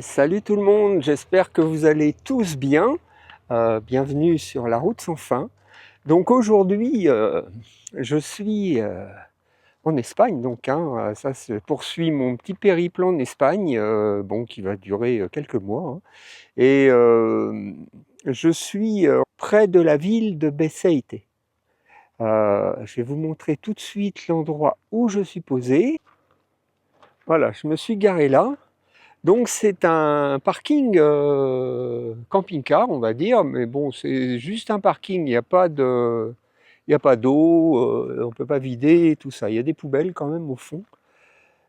Salut tout le monde, j'espère que vous allez tous bien. Bienvenue sur La Route sans fin. Donc aujourd'hui, je suis en Espagne, donc ça se poursuit mon petit périple en Espagne, qui va durer quelques mois. Et je suis près de la ville de Beceite. Je vais vous montrer tout de suite l'endroit où je suis posé. Voilà, je me suis garé là. Donc c'est un parking camping-car, on va dire, mais bon, c'est juste un parking, il y a pas d'eau, on peut pas vider, tout ça. Il y a des poubelles quand même au fond.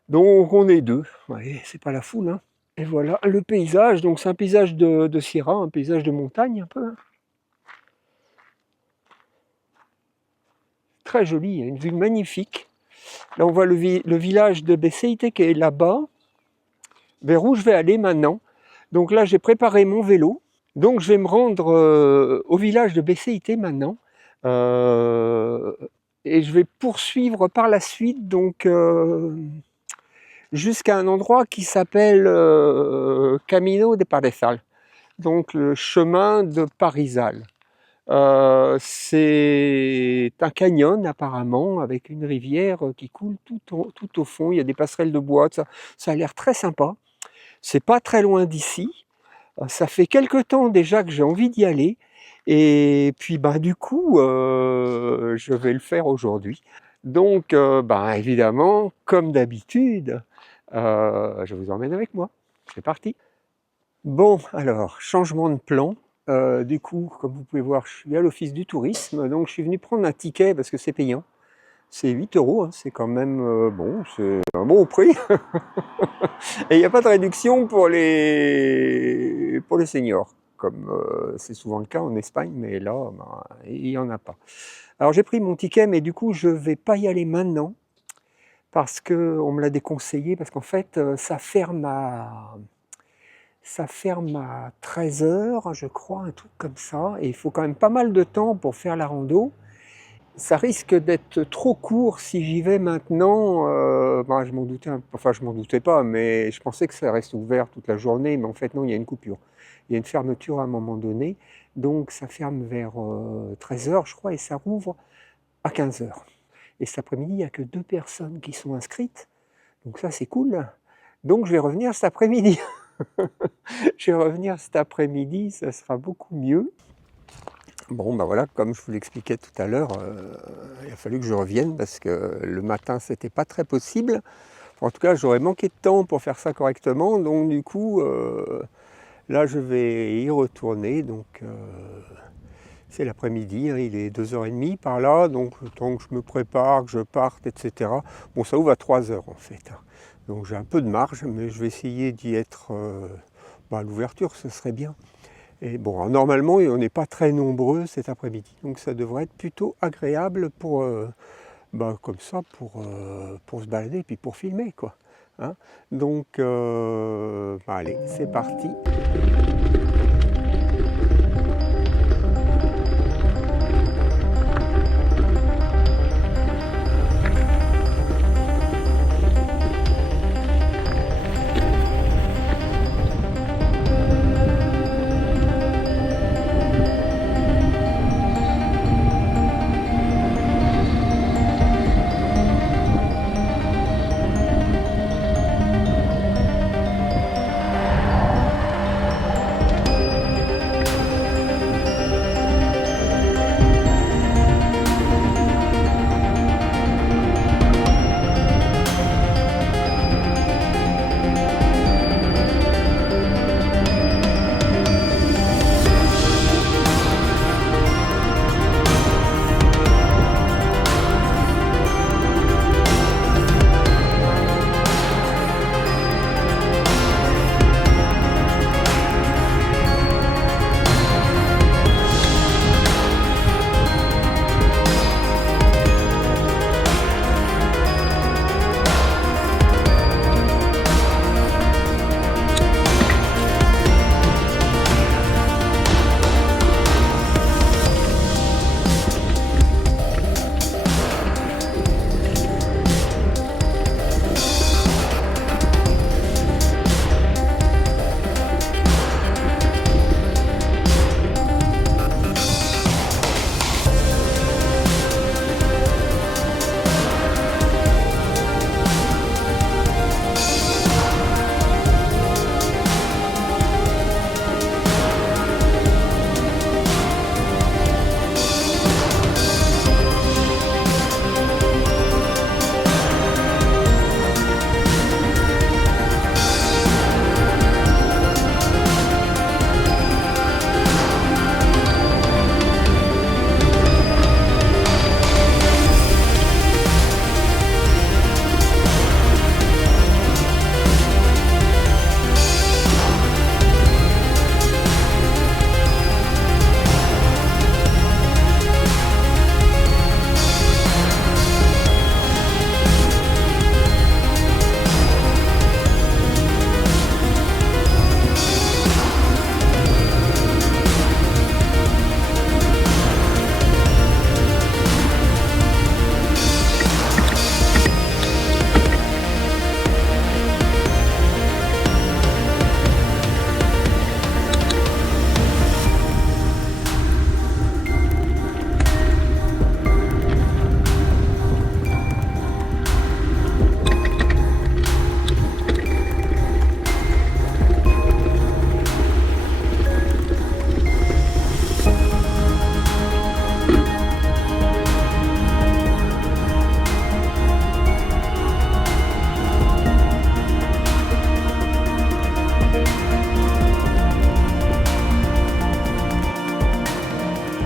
Donc on est deux, ouais, c'est pas la foule, hein. Et voilà le paysage, donc c'est un paysage de Sierra, un paysage de montagne un peu, hein. Très joli, il y a une vue magnifique. Là on voit le village de Beceite qui est là-bas, vers où je vais aller maintenant. Donc là j'ai préparé mon vélo. Donc je vais me rendre au village de Beceite maintenant, et je vais poursuivre par la suite donc jusqu'à un endroit qui s'appelle Camino de Parizal, donc le chemin de Parizal. C'est un canyon apparemment avec une rivière qui coule tout au fond. Il y a des passerelles de bois, ça a l'air très sympa. C'est pas très loin d'ici. Ça fait quelque temps déjà que j'ai envie d'y aller et puis du coup, je vais le faire aujourd'hui. Donc évidemment, comme d'habitude, je vous emmène avec moi. C'est parti. Bon alors, changement de plan. Du coup, comme vous pouvez voir, je suis à l'office du tourisme, donc je suis venu prendre un ticket parce que c'est payant. C'est 8 €, hein, c'est quand même bon, c'est un bon prix. Et il n'y a pas de réduction pour les seniors, comme c'est souvent le cas en Espagne, mais là, il n'y en a pas. Alors j'ai pris mon ticket, mais du coup, je ne vais pas y aller maintenant, parce qu'on me l'a déconseillé, parce qu'en fait, ça ferme à 13 h, je crois, un truc comme ça, et il faut quand même pas mal de temps pour faire la rando. Ça risque d'être trop court si j'y vais maintenant. Je m'en doutais, enfin je m'en doutais pas, mais je pensais que ça reste ouvert toute la journée, mais en fait non, il y a une coupure. Il y a une fermeture à un moment donné, donc ça ferme vers 13 h, je crois, et ça rouvre à 15 h. Et cet après-midi, il n'y a que 2 personnes qui sont inscrites, donc ça c'est cool. Donc je vais revenir cet après-midi. Je vais revenir cet après-midi, ça sera beaucoup mieux. Bon, voilà, comme je vous l'expliquais tout à l'heure, il a fallu que je revienne parce que le matin, c'était pas très possible. En tout cas, j'aurais manqué de temps pour faire ça correctement. Donc, du coup, là, je vais y retourner. Donc, c'est l'après-midi, hein, il est 2h30 par là. Donc, le temps que je me prépare, que je parte, etc. Bon, ça ouvre à 3h en fait, hein. Donc, j'ai un peu de marge, mais je vais essayer d'y être à l'ouverture, ce serait bien. Et bon, normalement, on n'est pas très nombreux cet après-midi, donc ça devrait être plutôt agréable pour, comme ça, pour se balader et puis pour filmer, quoi. Hein. Donc, allez, c'est parti.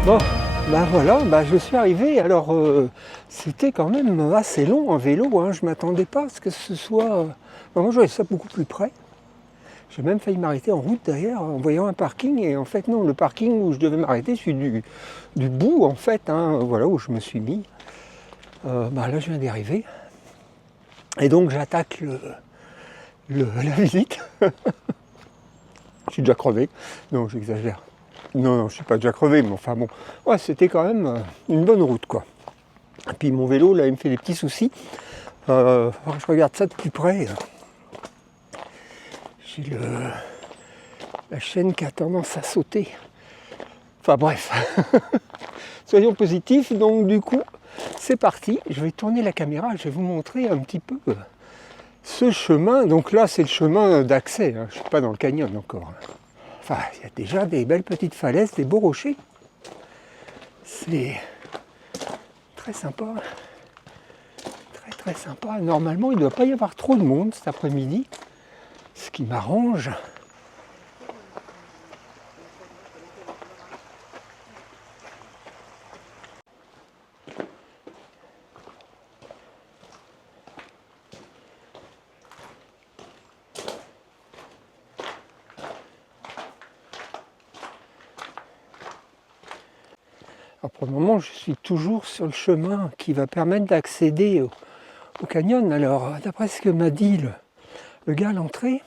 Bon, ben voilà, ben je suis arrivé. Alors, c'était quand même assez long en vélo. Hein. Je ne m'attendais pas à ce que ce soit. Ben, moi, je voyais ça beaucoup plus près. J'ai même failli m'arrêter en route d'ailleurs en voyant un parking. Et en fait, non, le parking où je devais m'arrêter, c'est du bout en fait. Hein, voilà où je me suis mis. Ben là, je viens d'arriver. Et donc, j'attaque la visite. Je suis déjà crevé. Non, j'exagère. Non, je ne suis pas déjà crevé, mais enfin bon. Ouais, c'était quand même une bonne route, quoi. Et puis mon vélo, là, il me fait des petits soucis. Je regarde ça de plus près. J'ai la chaîne qui a tendance à sauter. Enfin bref. Soyons positifs, donc du coup, c'est parti. Je vais tourner la caméra, je vais vous montrer un petit peu ce chemin. Donc là, c'est le chemin d'accès. Hein. Je ne suis pas dans le canyon encore. Enfin, il y a déjà des belles petites falaises, des beaux rochers. C'est très sympa. Très sympa. Normalement, il ne doit pas y avoir trop de monde cet après-midi. Ce qui m'arrange. Alors pour le moment, je suis toujours sur le chemin qui va permettre d'accéder au canyon. Alors, d'après ce que m'a dit le gars à l'entrée,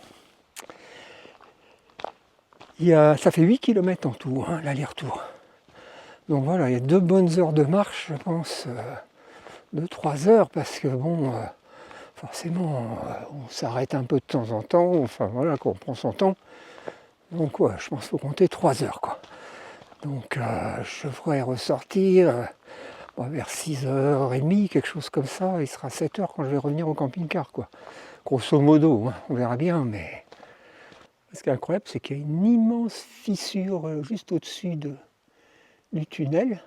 ça fait 8 km en tout, hein, l'aller-retour. Donc voilà, il y a 2 bonnes heures de marche, je pense, 2-3 heures, parce que bon, forcément, on s'arrête un peu de temps en temps, enfin voilà, on prend son temps. Donc ouais, je pense qu'il faut compter 3 heures, quoi. Donc je devrais ressortir vers 6h30, quelque chose comme ça. Il sera 7h quand je vais revenir au camping-car, quoi. Grosso modo, hein, on verra bien, mais ce qui est incroyable, c'est qu'il y a une immense fissure juste au-dessus du tunnel.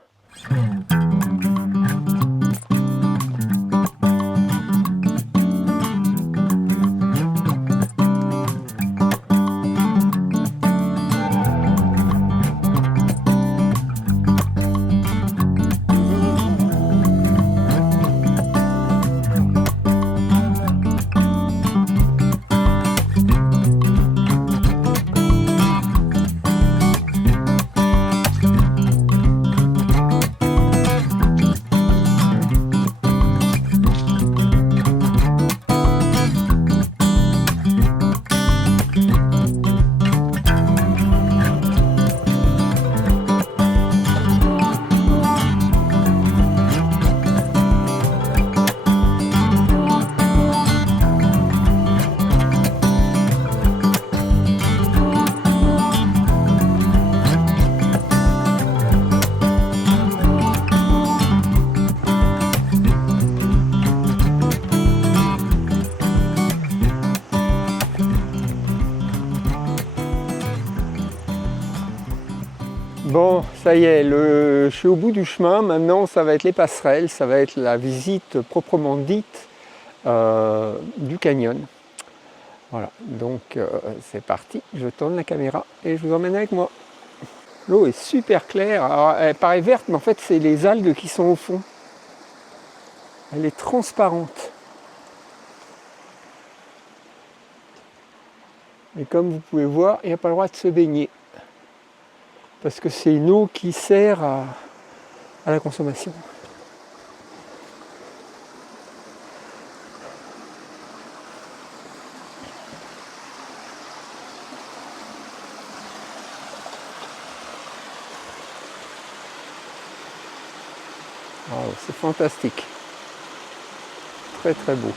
Bon, ça y est, je suis au bout du chemin. Maintenant, ça va être les passerelles, ça va être la visite proprement dite du canyon. Voilà, donc c'est parti. Je tourne la caméra et je vous emmène avec moi. L'eau est super claire. Alors, elle paraît verte, mais en fait, c'est les algues qui sont au fond. Elle est transparente. Et comme vous pouvez voir, il n'y a pas le droit de se baigner. Parce que c'est une eau qui sert à la consommation. Wow, c'est fantastique. Très très beau.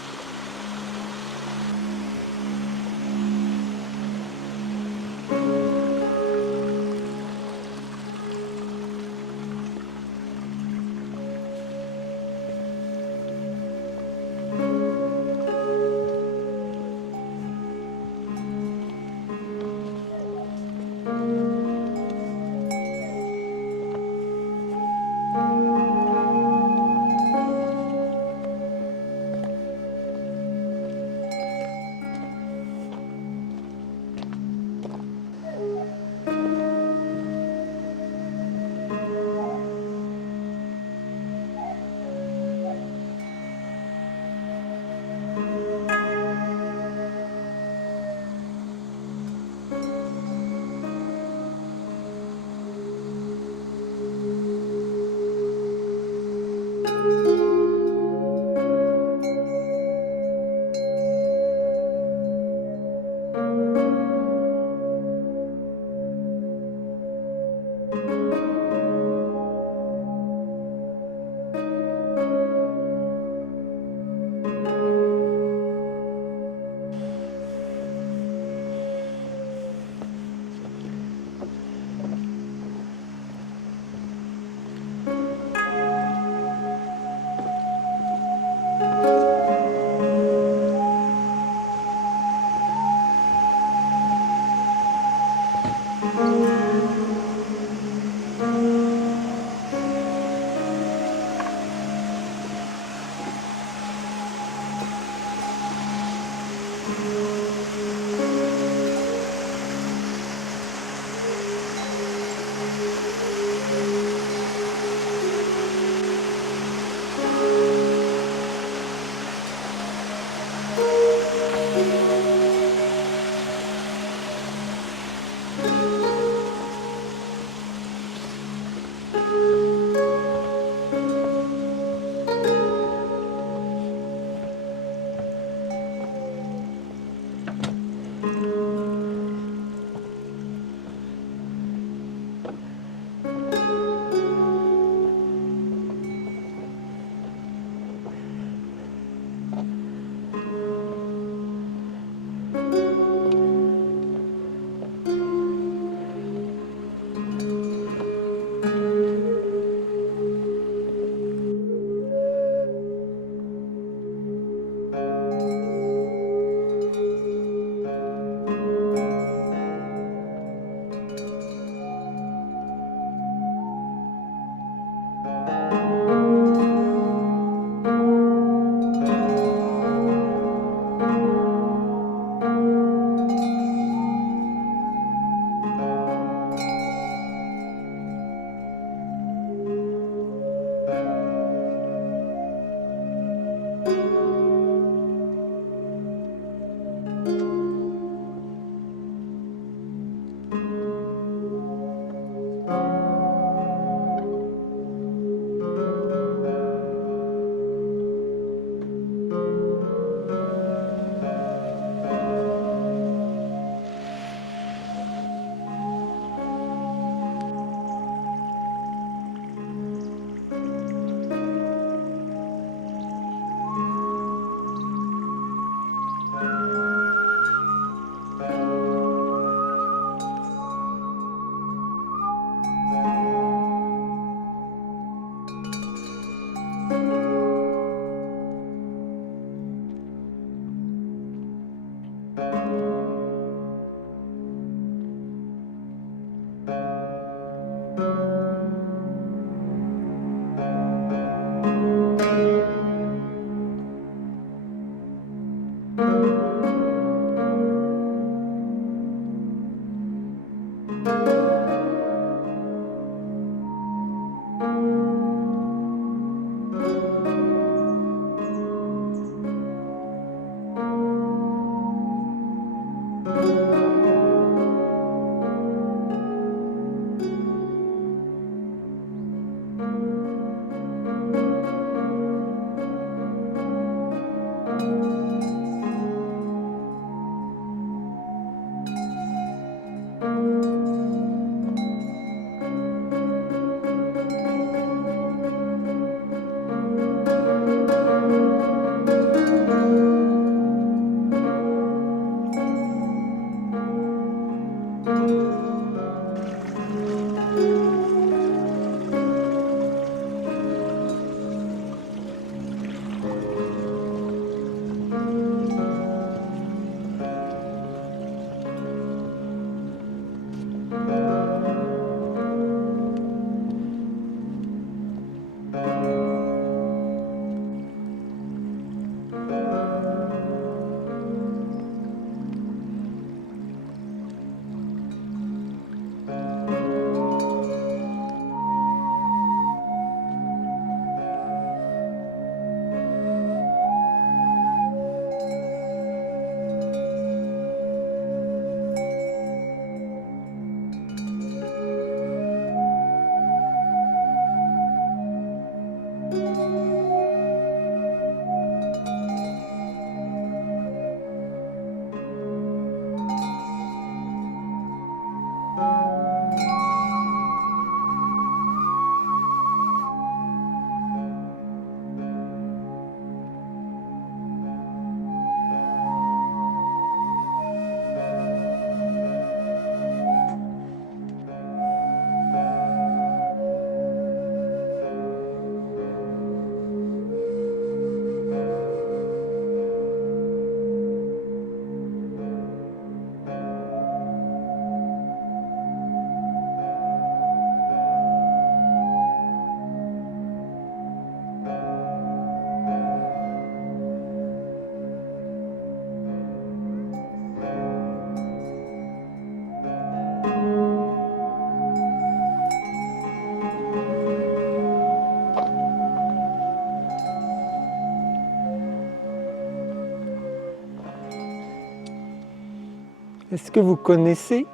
Est-ce que vous connaissez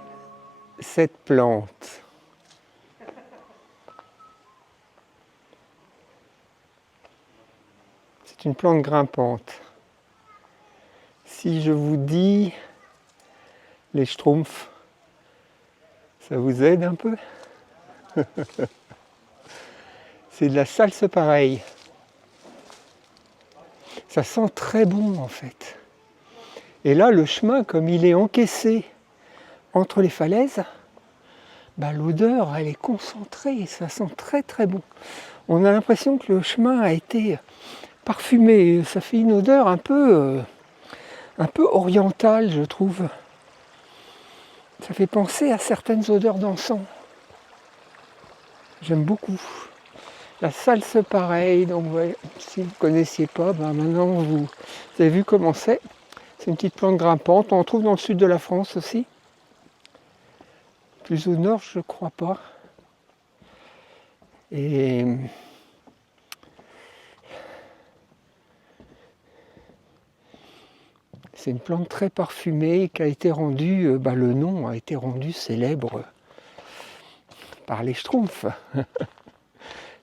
cette plante? C'est une plante grimpante. Si je vous dis les schtroumpfs, ça vous aide un peu? C'est de la salse pareille. Ça sent très bon en fait. Et là, le chemin, comme il est encaissé entre les falaises, l'odeur, elle est concentrée, ça sent très très bon. On a l'impression que le chemin a été parfumé, ça fait une odeur un peu orientale, je trouve. Ça fait penser à certaines odeurs d'encens. J'aime beaucoup. La salse pareille, donc ouais, si vous ne connaissiez pas, maintenant vous avez vu comment c'est. C'est une petite plante grimpante, on en trouve dans le sud de la France aussi. Plus au nord, je ne crois pas. Et c'est une plante très parfumée qui a été rendue, le nom a été rendu célèbre par les Schtroumpfs,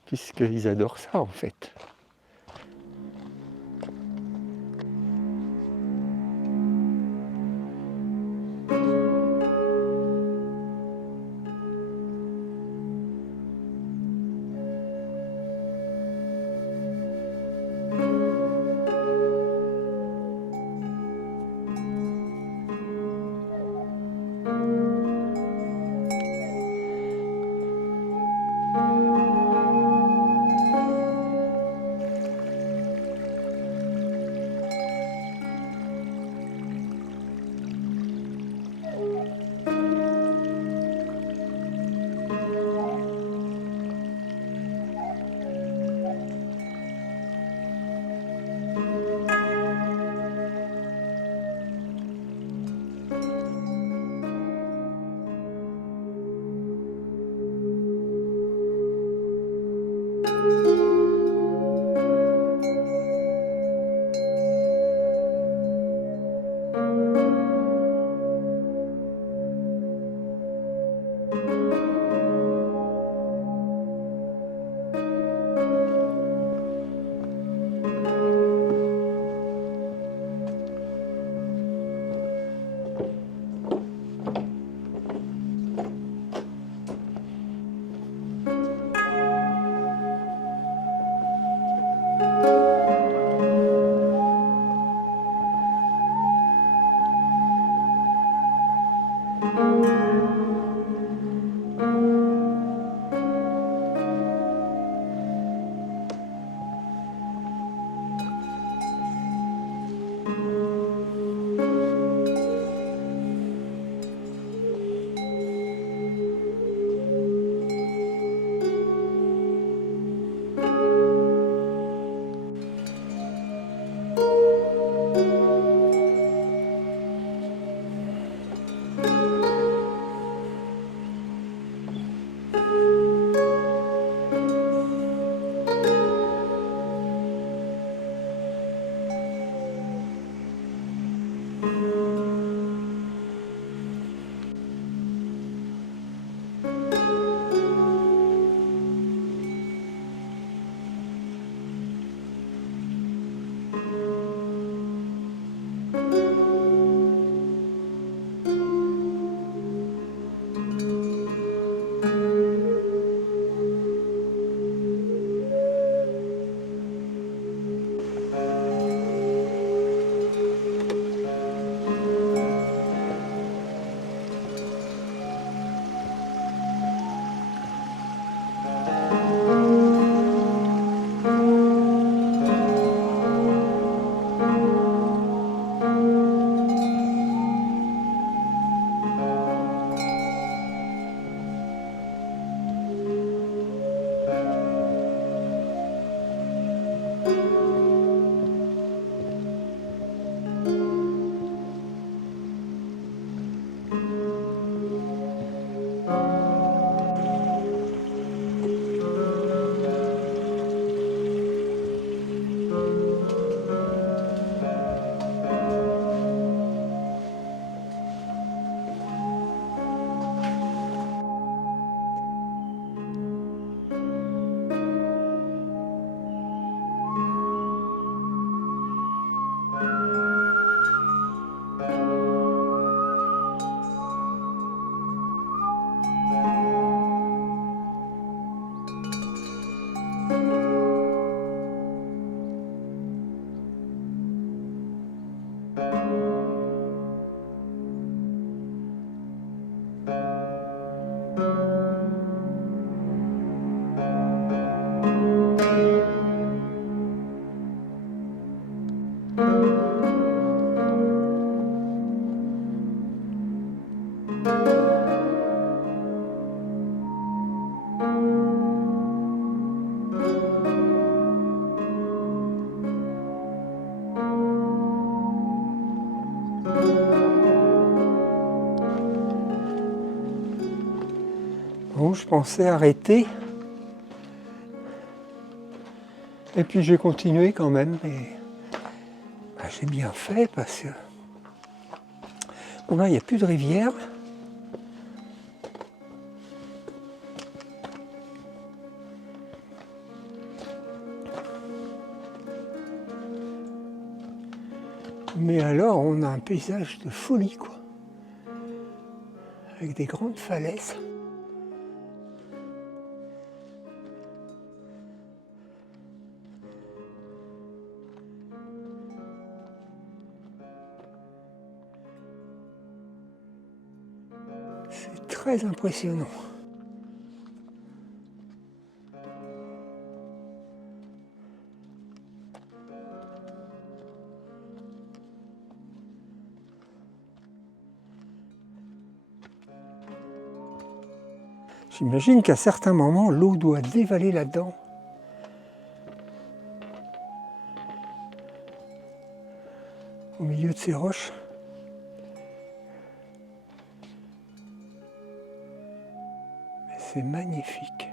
puisqu'ils adorent ça en fait. Bon, je pensais arrêter. Et puis j'ai continué quand même. Et j'ai bien fait parce que... Bon, là, il n'y a plus de rivière. Mais alors, on a un paysage de folie, quoi. Avec des grandes falaises. C'est très impressionnant. J'imagine qu'à certains moments, l'eau doit dévaler là-dedans. Au milieu de ces roches. Mais c'est magnifique.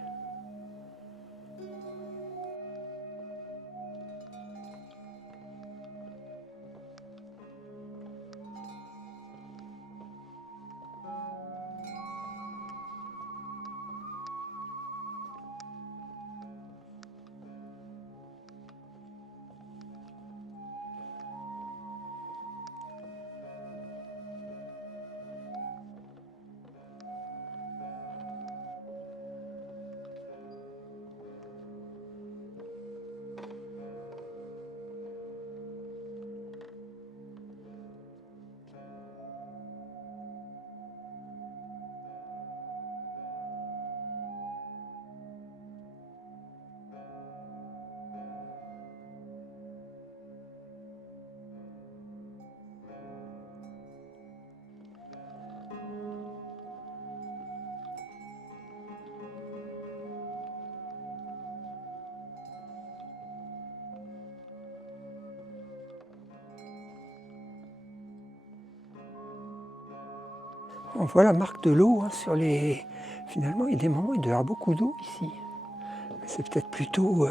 On voit la marque de l'eau sur les... Finalement, il y a des moments, il doit y avoir beaucoup d'eau ici. Mais c'est peut-être plutôt...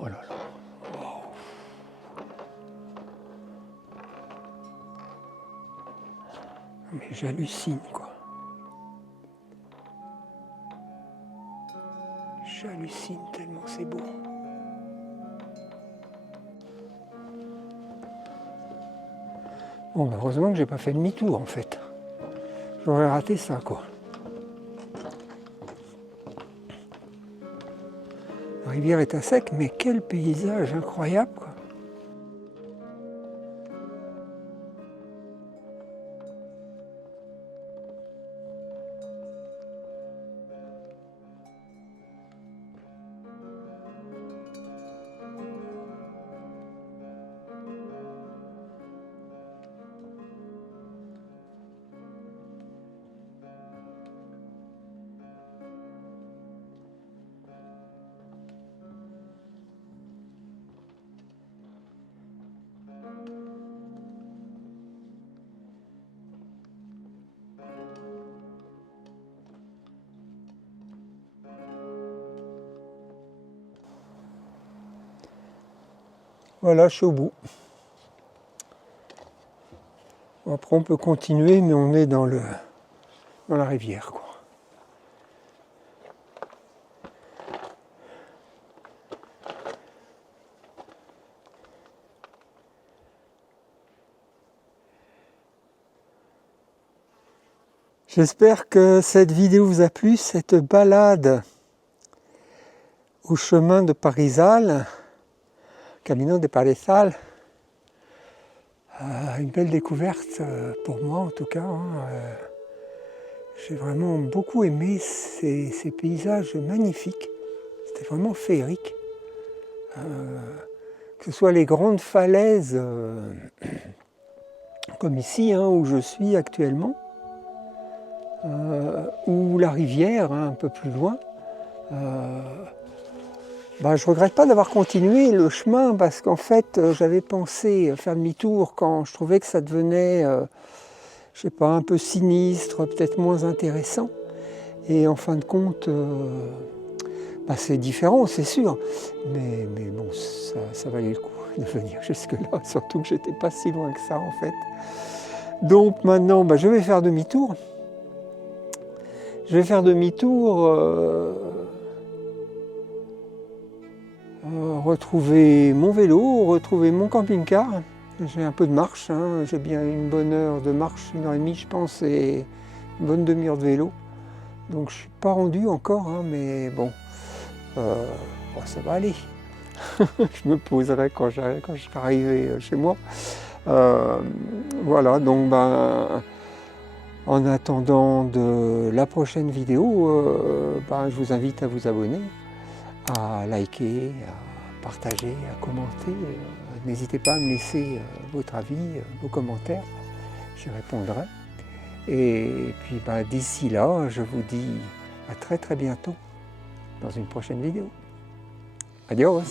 Oh là là. Wow. Mais j'hallucine, quoi. J'hallucine tellement c'est beau. Bon, bah heureusement que j'ai pas fait demi-tour en fait. J'aurais raté ça, quoi. La rivière est à sec, mais quel paysage incroyable, quoi. Voilà, je suis au bout. Après, on peut continuer, mais on est dans la rivière, quoi. J'espère que cette vidéo vous a plu, cette balade au chemin de Parizal, Camino de Parizal. Une belle découverte pour moi en tout cas. J'ai vraiment beaucoup aimé ces paysages magnifiques. C'était vraiment féerique. Que ce soit les grandes falaises comme ici où je suis actuellement, ou la rivière un peu plus loin. Je ne regrette pas d'avoir continué le chemin parce qu'en fait j'avais pensé faire demi-tour quand je trouvais que ça devenait je sais pas, un peu sinistre, peut-être moins intéressant. Et en fin de compte, bah, c'est différent, c'est sûr. Mais bon, ça valait le coup de venir jusque-là, surtout que j'étais pas si loin que ça en fait. Donc maintenant, bah, je vais faire demi-tour. Je vais faire demi-tour, retrouver mon vélo, retrouver mon camping-car. J'ai un peu de marche, hein. J'ai bien une bonne heure de marche, 1h30 je pense, et une bonne demi-heure de vélo. Donc je ne suis pas rendu encore, hein, mais bon, bon, ça va aller. Je me poserai quand je serai arrivé chez moi. Voilà, donc ben, en attendant de la prochaine vidéo, ben, je vous invite à vous abonner, à liker, à partager, à commenter. N'hésitez pas à me laisser votre avis, vos commentaires, j'y répondrai. Et puis ben, d'ici là, je vous dis à très bientôt dans une prochaine vidéo. Adios!